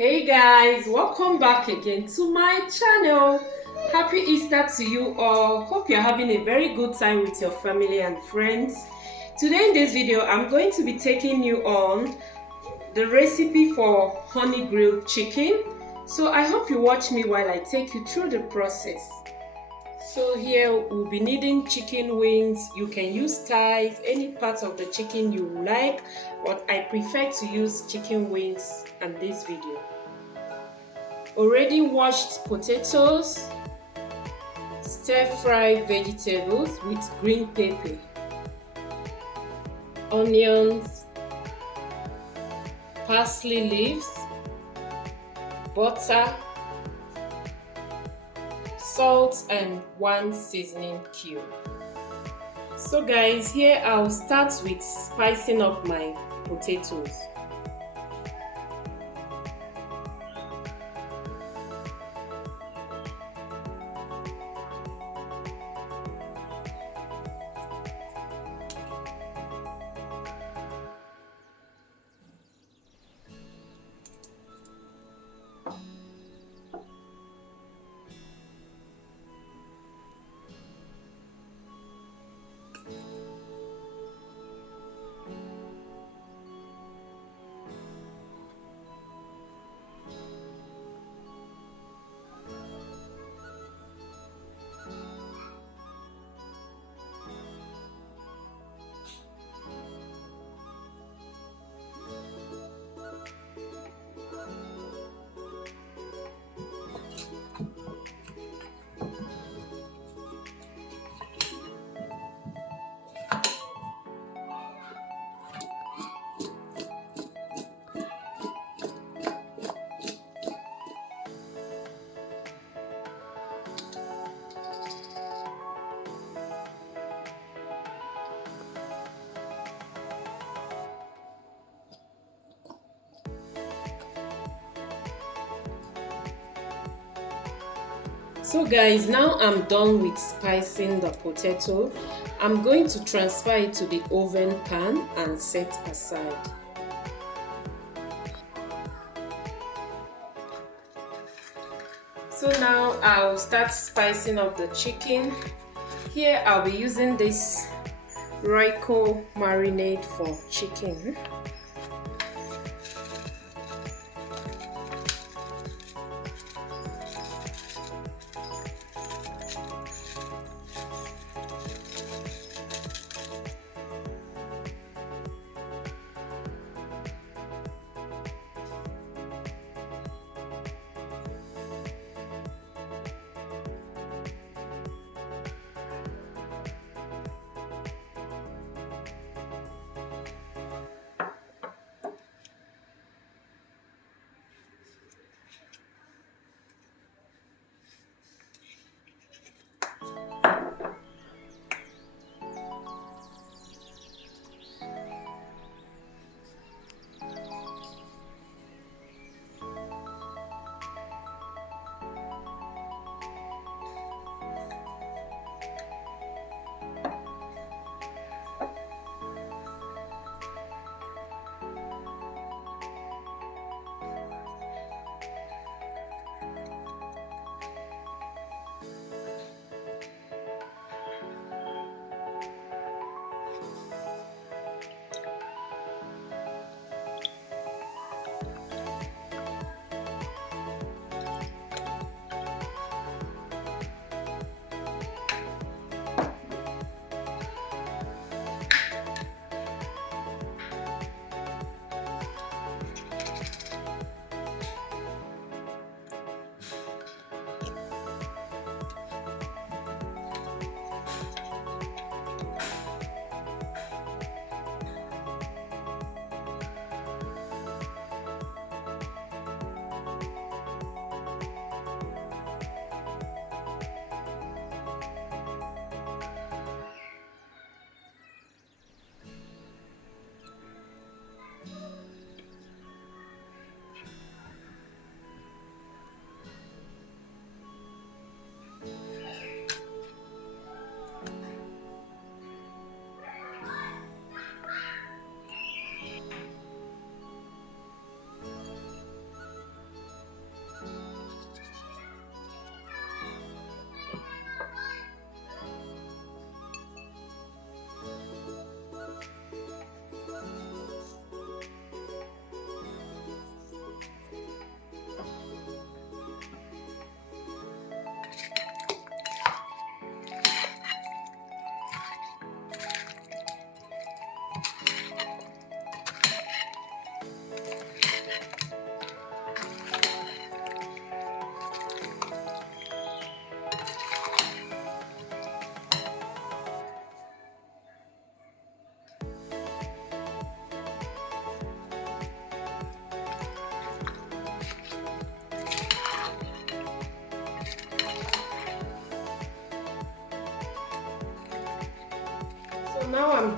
Hey guys, welcome back again to my channel. Happy Easter to you all. Hope you're having a very good time with your family and friends. Today in this video, I'm going to be taking you on the recipe for honey grilled chicken. So I hope you watch me while I take you through the process. So here we'll be needing chicken wings. You can use thighs, any part of the chicken you like, but I prefer to use chicken wings in this video. Already washed potatoes, stir-fry vegetables with green pepper, onions, parsley leaves, butter, salt and 1 seasoning cube. So guys, here I'll start with spicing up my potatoes. So guys, now I'm done with spicing the potato. I'm going to transfer it to the oven pan and set aside. So now I'll start spicing up the chicken. Here I'll be using this Royco marinade for chicken.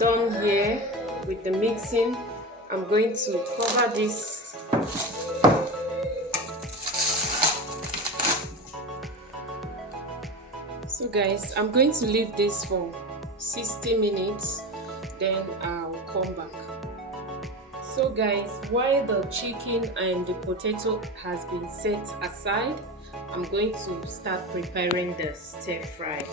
done here with the mixing, I'm going to cover this. So guys, I'm going to leave this for 60 minutes, then I'll come back. So guys, while the chicken and the potato has been set aside, I'm going to start preparing the stir fry.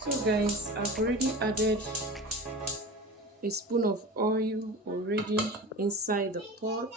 So guys, I've already added a spoon of oil already inside the pot.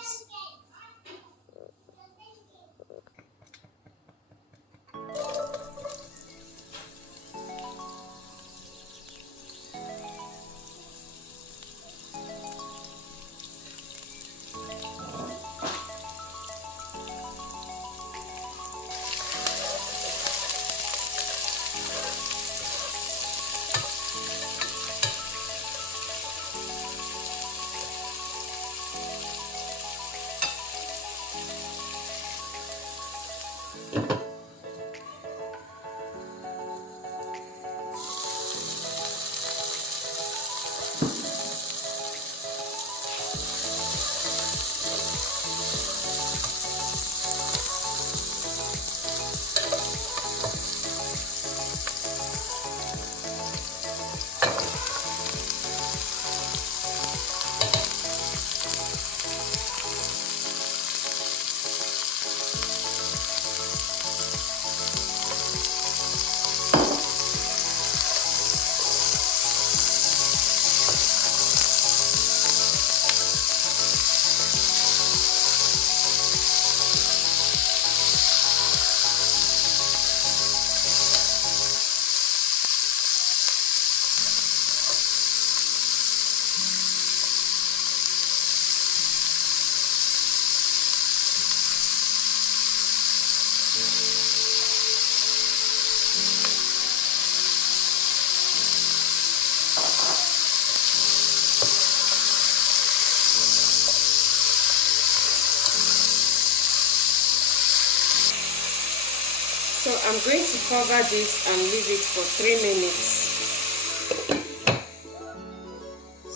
So I'm going to cover this and leave it for 3 minutes.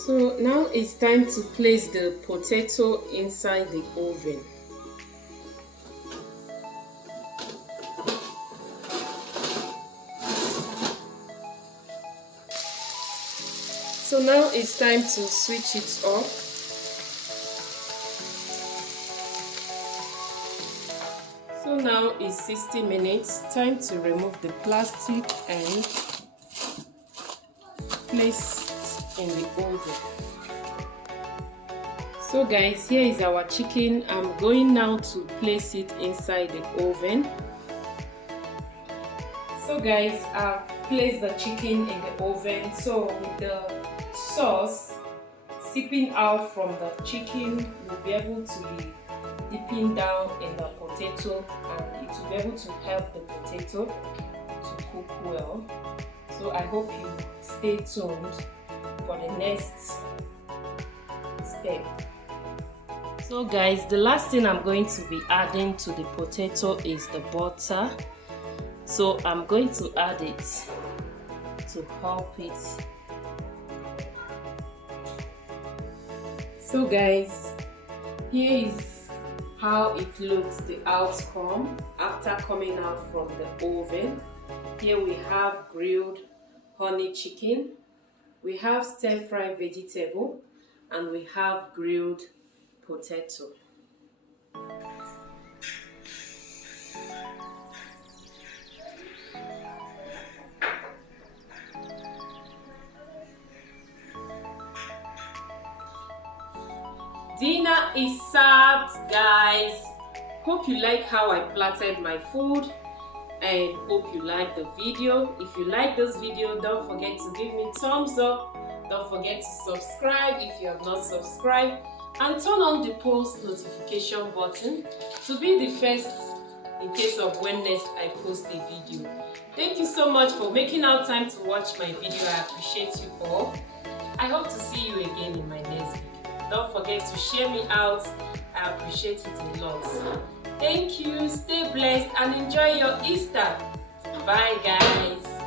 So now it's time to place the potato inside the oven. So now it's time to switch it off. So now it's 60 minutes, time to remove the plastic and place in the oven. So guys, here is our chicken. I'm going now to place it inside the oven. So guys, I've placed the chicken in the oven. So with the sauce seeping out from the chicken, you'll be able to be dipping down in the potato, and it will be able to help the potato to cook well. So I hope you stay tuned for the next step. So guys, the last thing I'm going to be adding to the potato is the butter. So I'm going to add it to help it. So guys, here is how it looks, the outcome after coming out from the oven. Here we have grilled honey chicken, we have stir-fried vegetable, and we have grilled potato. Dinner is served, guys. Hope you like how I plated my food and hope you like the video. If you like this video, don't forget to give me thumbs up. Don't forget to subscribe if you have not subscribed, and turn on the post notification button to be the first in case of when next I post a video. Thank you so much for making out time to watch my video. I appreciate you all. I hope to see you again in my next video. don't forget to share me out. I appreciate it a lot. Thank you, stay blessed and enjoy your Easter. Bye guys.